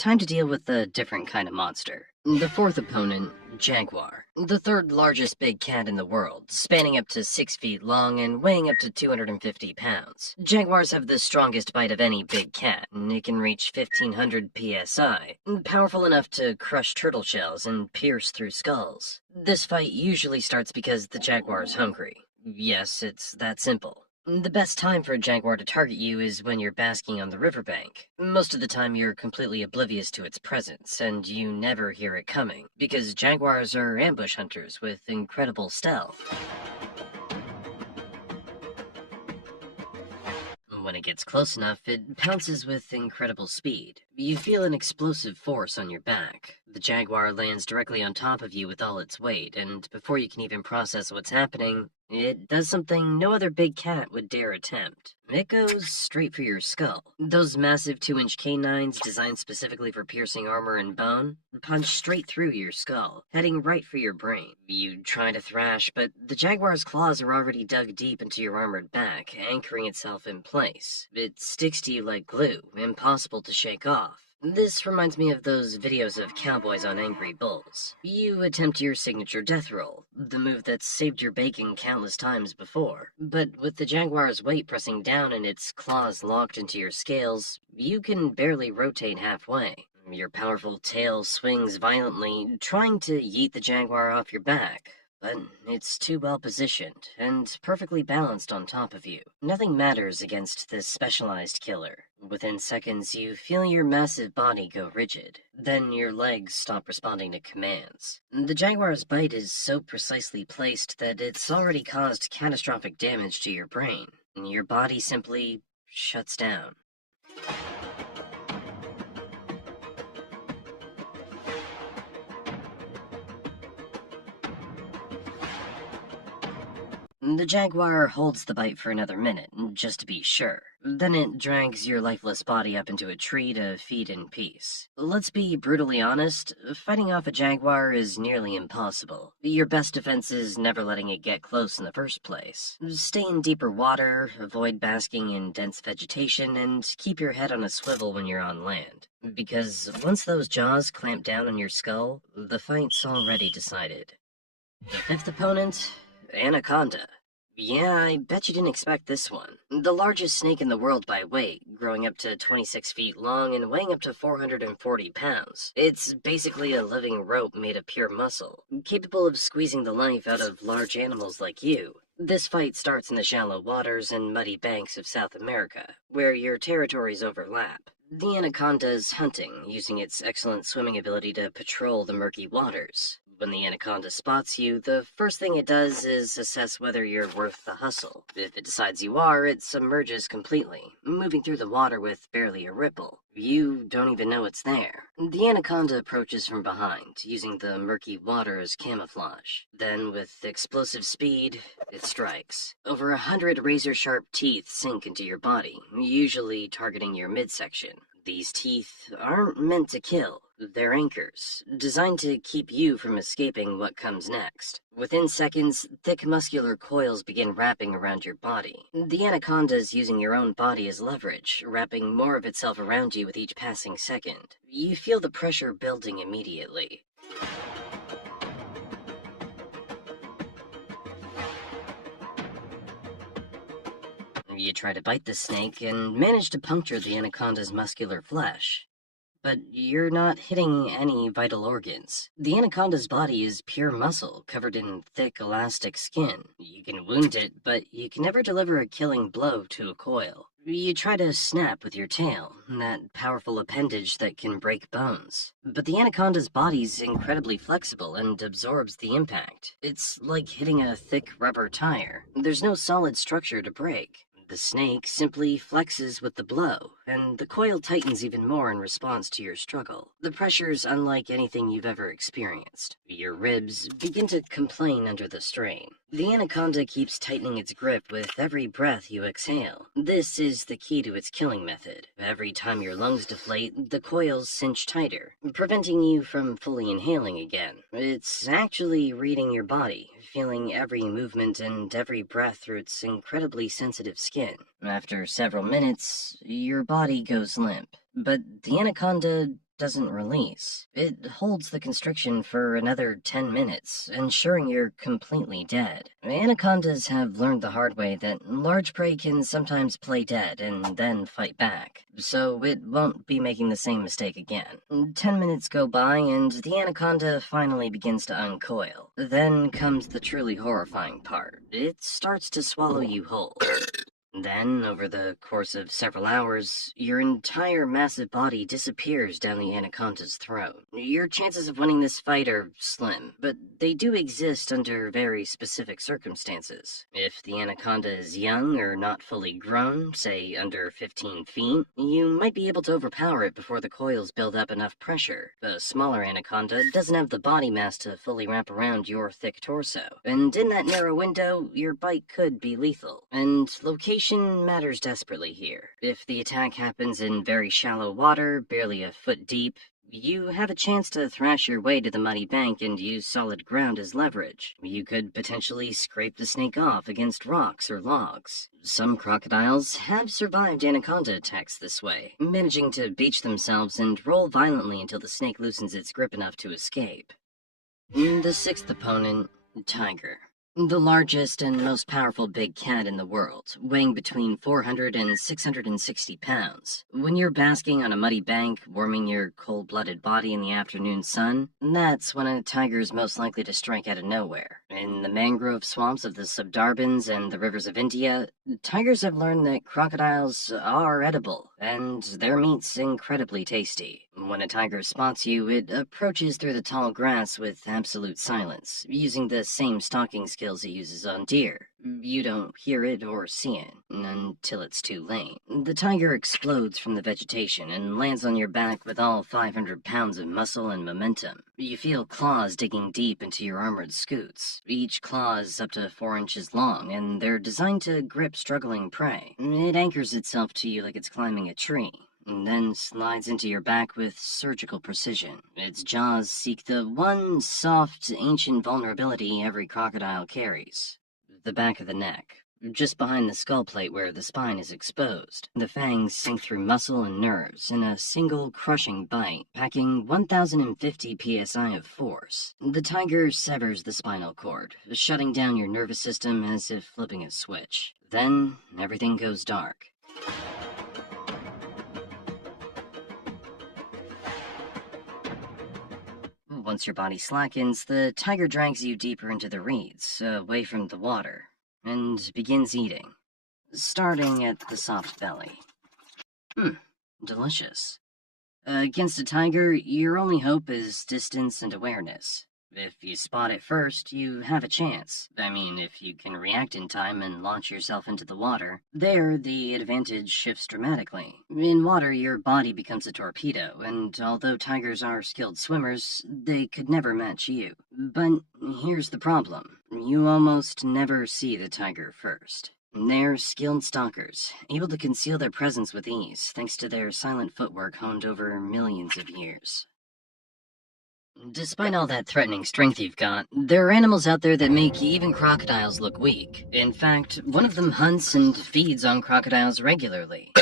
time to deal with a different kind of monster. The fourth opponent, jaguar. The third largest big cat in the world, spanning up to 6 feet long and weighing up to 250 pounds. Jaguars have the strongest bite of any big cat, and it can reach 1500 psi, powerful enough to crush turtle shells and pierce through skulls. This fight usually starts because the jaguar is hungry. Yes, it's that simple. The best time for a jaguar to target you is when you're basking on the riverbank. Most of the time you're completely oblivious to its presence, and you never hear it coming, because jaguars are ambush hunters with incredible stealth. When it gets close enough, it pounces with incredible speed. You feel an explosive force on your back. The jaguar lands directly on top of you with all its weight, and before you can even process what's happening, it does something no other big cat would dare attempt. It goes straight for your skull. Those massive 2-inch canines, designed specifically for piercing armor and bone, punch straight through your skull, heading right for your brain. You try to thrash, but the jaguar's claws are already dug deep into your armored back, anchoring itself in place. It sticks to you like glue, impossible to shake off. This reminds me of those videos of cowboys on angry bulls. You attempt your signature death roll, the move that's saved your bacon countless times before. But with the jaguar's weight pressing down and its claws locked into your scales, you can barely rotate halfway. Your powerful tail swings violently, trying to yeet the jaguar off your back. But it's too well positioned, and perfectly balanced on top of you. Nothing matters against this specialized killer. Within seconds, you feel your massive body go rigid. Then your legs stop responding to commands. The jaguar's bite is so precisely placed that it's already caused catastrophic damage to your brain. Your body simply shuts down. The jaguar holds the bite for another minute, just to be sure. Then it drags your lifeless body up into a tree to feed in peace. Let's be brutally honest, fighting off a jaguar is nearly impossible. Your best defense is never letting it get close in the first place. Stay in deeper water, avoid basking in dense vegetation, and keep your head on a swivel when you're on land. Because once those jaws clamp down on your skull, the fight's already decided. The fifth opponent? Anaconda. Yeah, I bet you didn't expect this one. The largest snake in the world by weight, growing up to 26 feet long and weighing up to 440 pounds. It's basically a living rope made of pure muscle, capable of squeezing the life out of large animals like you. This fight starts in the shallow waters and muddy banks of South America, where your territories overlap. The anaconda is hunting, using its excellent swimming ability to patrol the murky waters. When the anaconda spots you, the first thing it does is assess whether you're worth the hustle. If it decides you are, it submerges completely, moving through the water with barely a ripple. You don't even know it's there. The anaconda approaches from behind, using the murky water as camouflage. Then, with explosive speed, it strikes. Over 100 razor-sharp teeth sink into your body, usually targeting your midsection. These teeth aren't meant to kill. They're anchors, designed to keep you from escaping what comes next. Within seconds, thick muscular coils begin wrapping around your body. The anaconda is using your own body as leverage, wrapping more of itself around you with each passing second. You feel the pressure building immediately. You try to bite the snake and manage to puncture the anaconda's muscular flesh. But you're not hitting any vital organs. The anaconda's body is pure muscle, covered in thick, elastic skin. You can wound it, but you can never deliver a killing blow to a coil. You try to snap with your tail, that powerful appendage that can break bones. But the anaconda's body's incredibly flexible and absorbs the impact. It's like hitting a thick rubber tire. There's no solid structure to break. The snake simply flexes with the blow, and the coil tightens even more in response to your struggle. The pressure's unlike anything you've ever experienced. Your ribs begin to complain under the strain. The anaconda keeps tightening its grip with every breath you exhale. This is the key to its killing method. Every time your lungs deflate, the coils cinch tighter, preventing you from fully inhaling again. It's actually reading your body, feeling every movement and every breath through its incredibly sensitive skin. After several minutes, your body goes limp. But the anaconda doesn't release. It holds the constriction for another 10 minutes, ensuring you're completely dead. Anacondas have learned the hard way that large prey can sometimes play dead and then fight back, so it won't be making the same mistake again. 10 minutes go by and the anaconda finally begins to uncoil. Then comes the truly horrifying part. It starts to swallow you whole. Then, over the course of several hours, your entire massive body disappears down the anaconda's throat. Your chances of winning this fight are slim, but they do exist under very specific circumstances. If the anaconda is young or not fully grown, say under 15 feet, you might be able to overpower it before the coils build up enough pressure. A smaller anaconda doesn't have the body mass to fully wrap around your thick torso, and in that narrow window, your bite could be lethal. And location matters desperately here. If the attack happens in very shallow water, barely a foot deep, you have a chance to thrash your way to the muddy bank and use solid ground as leverage. You could potentially scrape the snake off against rocks or logs. Some crocodiles have survived anaconda attacks this way, managing to beach themselves and roll violently until the snake loosens its grip enough to escape. The sixth opponent, tiger. The largest and most powerful big cat in the world, weighing between 400 and 660 pounds. When you're basking on a muddy bank, warming your cold-blooded body in the afternoon sun, that's when a tiger is most likely to strike out of nowhere. In the mangrove swamps of the Sundarbans and the rivers of India, tigers have learned that crocodiles are edible, and their meat's incredibly tasty. When a tiger spots you, it approaches through the tall grass with absolute silence, using the same stalking skills it uses on deer. You don't hear it or see it until it's too late. The tiger explodes from the vegetation and lands on your back with all 500 pounds of muscle and momentum. You feel claws digging deep into your armored scutes. Each claw is up to 4 inches long, and they're designed to grip struggling prey. It anchors itself to you like it's climbing a tree, and then slides into your back with surgical precision. Its jaws seek the one soft, ancient vulnerability every crocodile carries: the back of the neck, just behind the skull plate where the spine is exposed. The fangs sink through muscle and nerves in a single crushing bite, packing 1,050 psi of force. The tiger severs the spinal cord, shutting down your nervous system as if flipping a switch. Then, everything goes dark. Once your body slackens, the tiger drags you deeper into the reeds, away from the water, and begins eating, starting at the soft belly. Delicious. Against a tiger, your only hope is distance and awareness. If you spot it first, you have a chance. I mean, if you can react in time and launch yourself into the water. There, the advantage shifts dramatically. In water, your body becomes a torpedo, and although tigers are skilled swimmers, they could never match you. But here's the problem. You almost never see the tiger first. They're skilled stalkers, able to conceal their presence with ease, thanks to their silent footwork honed over millions of years. Despite all that threatening strength you've got, there are animals out there that make even crocodiles look weak. In fact, one of them hunts and feeds on crocodiles regularly.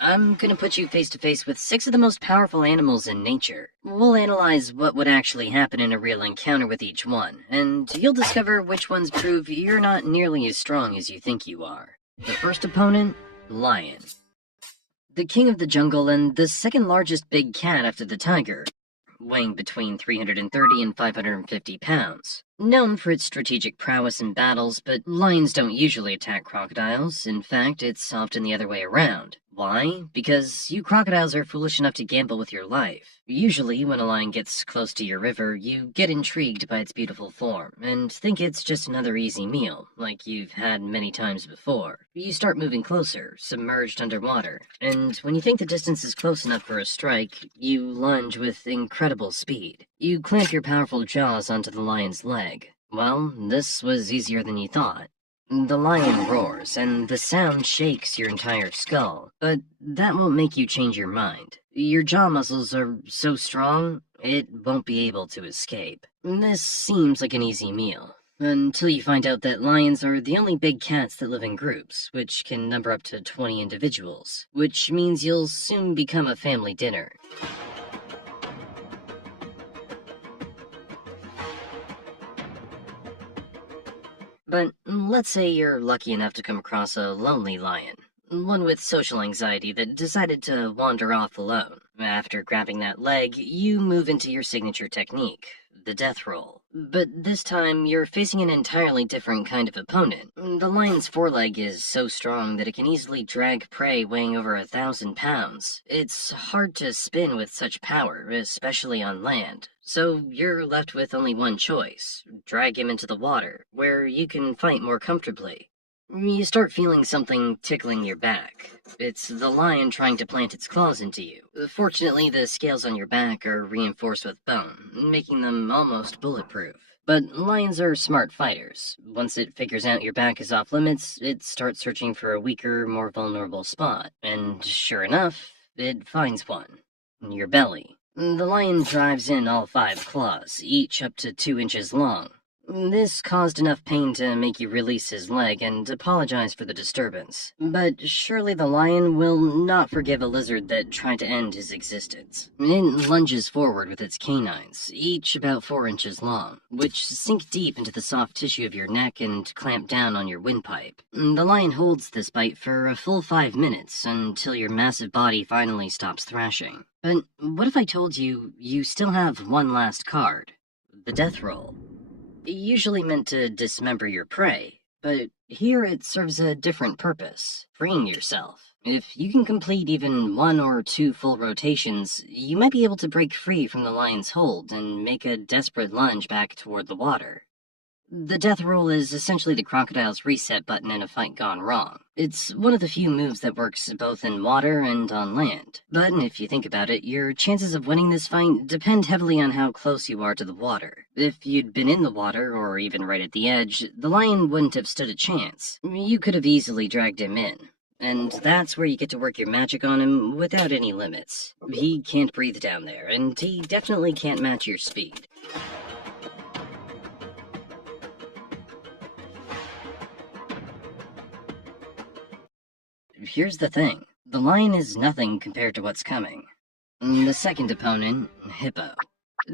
I'm gonna put you face to face with 6 of the most powerful animals in nature. We'll analyze what would actually happen in a real encounter with each one, and you'll discover which ones prove you're not nearly as strong as you think you are. The first opponent, lion. The king of the jungle and the second largest big cat after the tiger, weighing between 330 and 550 pounds. Known for its strategic prowess in battles, but lions don't usually attack crocodiles. In fact, it's often the other way around. Why? Because you crocodiles are foolish enough to gamble with your life. Usually, when a lion gets close to your river, you get intrigued by its beautiful form, and think it's just another easy meal, like you've had many times before. You start moving closer, submerged underwater, and when you think the distance is close enough for a strike, you lunge with incredible speed. You clamp your powerful jaws onto the lion's leg. Well, this was easier than you thought. The lion roars, and the sound shakes your entire skull, but that won't make you change your mind. Your jaw muscles are so strong, it won't be able to escape. This seems like an easy meal. Until you find out that lions are the only big cats that live in groups, which can number up to 20 individuals, which means you'll soon become a family dinner. But let's say you're lucky enough to come across a lonely lion, one with social anxiety that decided to wander off alone. After grabbing that leg, you move into your signature technique, the death roll. But this time, you're facing an entirely different kind of opponent. The lion's foreleg is so strong that it can easily drag prey weighing over 1,000 pounds. It's hard to spin with such power, especially on land. So you're left with only one choice: drag him into the water, where you can fight more comfortably. You start feeling something tickling your back. It's the lion trying to plant its claws into you. Fortunately, the scales on your back are reinforced with bone, making them almost bulletproof. But lions are smart fighters. Once it figures out your back is off limits, it starts searching for a weaker, more vulnerable spot. And sure enough, it finds one: your belly. The lion drives in all 5 claws, each up to 2 inches long. This caused enough pain to make you release his leg and apologize for the disturbance. But surely the lion will not forgive a lizard that tried to end his existence. It lunges forward with its canines, each about 4 inches long, which sink deep into the soft tissue of your neck and clamp down on your windpipe. The lion holds this bite for a full 5 minutes until your massive body finally stops thrashing. But what if I told you you still have one last card? The death roll. Usually meant to dismember your prey, but here it serves a different purpose: freeing yourself. If you can complete even 1 or 2 full rotations, you might be able to break free from the lion's hold and make a desperate lunge back toward the water. The death roll is essentially the crocodile's reset button in a fight gone wrong. It's one of the few moves that works both in water and on land. But if you think about it, your chances of winning this fight depend heavily on how close you are to the water. If you'd been in the water, or even right at the edge, the lion wouldn't have stood a chance. You could have easily dragged him in. And that's where you get to work your magic on him without any limits. He can't breathe down there, and he definitely can't match your speed. Here's the thing: the lion is nothing compared to what's coming. The second opponent, hippo.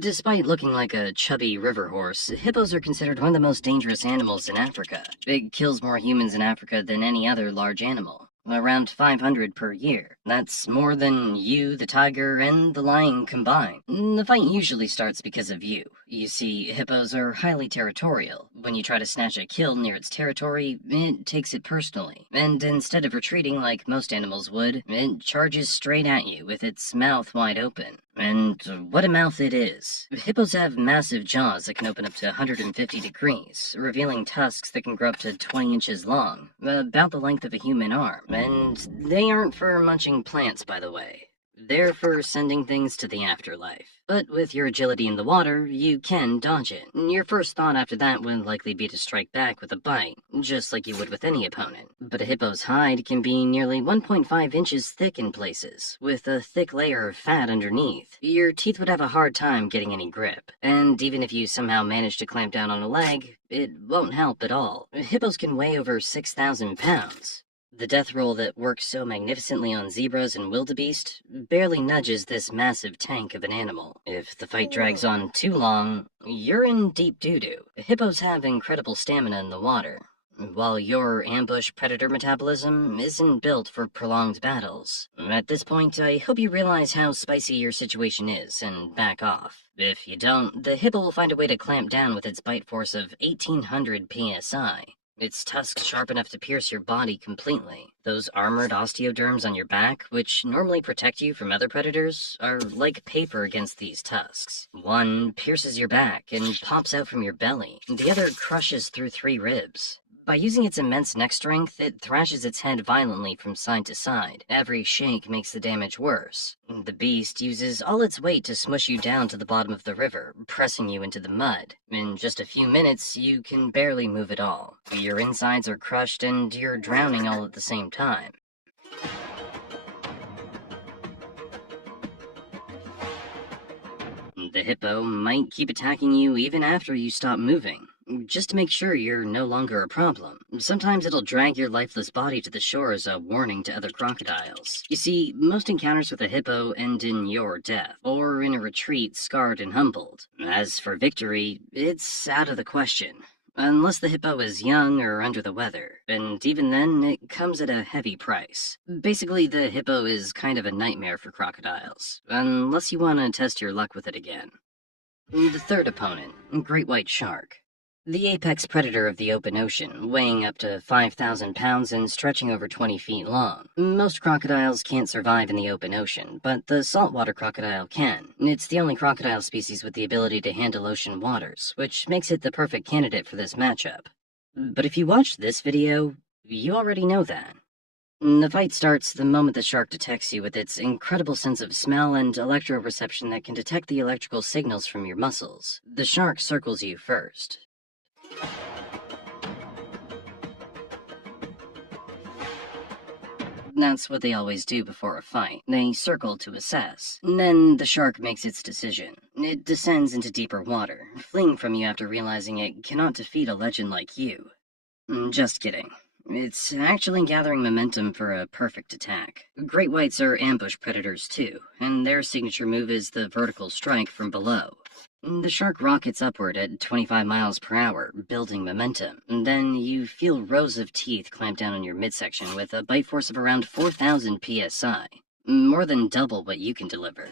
Despite looking like a chubby river horse, hippos are considered one of the most dangerous animals in Africa. It kills more humans in Africa than any other large animal. Around 500 per year. That's more than you, the tiger, and the lion combined. The fight usually starts because of you. You see, hippos are highly territorial. When you try to snatch a kill near its territory, it takes it personally. And instead of retreating like most animals would, it charges straight at you with its mouth wide open. And what a mouth it is. Hippos have massive jaws that can open up to 150 degrees, revealing tusks that can grow up to 20 inches long, about the length of a human arm. And they aren't for munching plants, by the way. They're for sending things to the afterlife. But with your agility in the water, you can dodge it. Your first thought after that would likely be to strike back with a bite, just like you would with any opponent. But a hippo's hide can be nearly 1.5 inches thick in places, with a thick layer of fat underneath. Your teeth would have a hard time getting any grip. And even if you somehow manage to clamp down on a leg, it won't help at all. Hippos can weigh over 6,000 pounds. The death roll that works so magnificently on zebras and wildebeest barely nudges this massive tank of an animal. If the fight drags on too long, you're in deep doo-doo. Hippos have incredible stamina in the water, while your ambush predator metabolism isn't built for prolonged battles. At this point, I hope you realize how spicy your situation is and back off. If you don't, the hippo will find a way to clamp down with its bite force of 1,800 psi. Its tusks sharp enough to pierce your body completely. Those armored osteoderms on your back, which normally protect you from other predators, are like paper against these tusks. One pierces your back and pops out from your belly. The other crushes through 3 ribs. By using its immense neck strength, it thrashes its head violently from side to side. Every shake makes the damage worse. The beast uses all its weight to smush you down to the bottom of the river, pressing you into the mud. In just a few minutes, you can barely move at all. Your insides are crushed and you're drowning all at the same time. The hippo might keep attacking you even after you stop moving. just to make sure you're no longer a problem. Sometimes it'll drag your lifeless body to the shore as a warning to other crocodiles. You see, most encounters with a hippo end in your death, or in a retreat scarred and humbled. As for victory, it's out of the question. Unless the hippo is young or under the weather, and even then, it comes at a heavy price. Basically, the hippo is kind of a nightmare for crocodiles, unless you want to test your luck with it again. The third opponent, great white shark. The apex predator of the open ocean, weighing up to 5,000 pounds and stretching over 20 feet long. Most crocodiles can't survive in the open ocean, but the saltwater crocodile can. It's the only crocodile species with the ability to handle ocean waters, which makes it the perfect candidate for this matchup. But if you watched this video, you already know that. The fight starts the moment the shark detects you with its incredible sense of smell and electroreception that can detect the electrical signals from your muscles. The shark circles you first. That's what they always do before a fight. They circle to assess. Then the shark makes its decision. It descends into deeper water, fleeing from you after realizing it cannot defeat a legend like you. Just kidding. It's actually gathering momentum for a perfect attack. Great whites are ambush predators too, and their signature move is the vertical strike from below. The shark rockets upward at 25 miles per hour, building momentum. Then you feel rows of teeth clamp down on your midsection with a bite force of around 4,000 psi, more than double what you can deliver.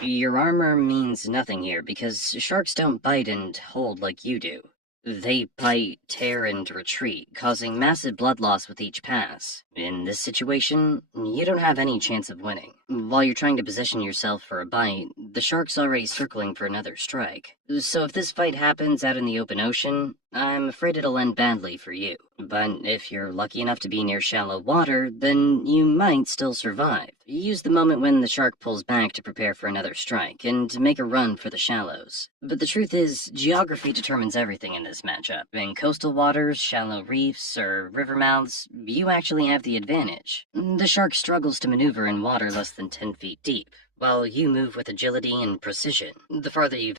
Your armor means nothing here because sharks don't bite and hold like you do. They bite, tear, and retreat, causing massive blood loss with each pass. In this situation, you don't have any chance of winning. While you're trying to position yourself for a bite, the shark's already circling for another strike. So if this fight happens out in the open ocean, I'm afraid it'll end badly for you. But if you're lucky enough to be near shallow water, then you might still survive. Use the moment when the shark pulls back to prepare for another strike, and make a run for the shallows. But the truth is, geography determines everything in this matchup. In coastal waters, shallow reefs, or river mouths, you actually have the advantage. The shark struggles to maneuver in water less than 10 feet deep, while you move with agility and precision. The farther you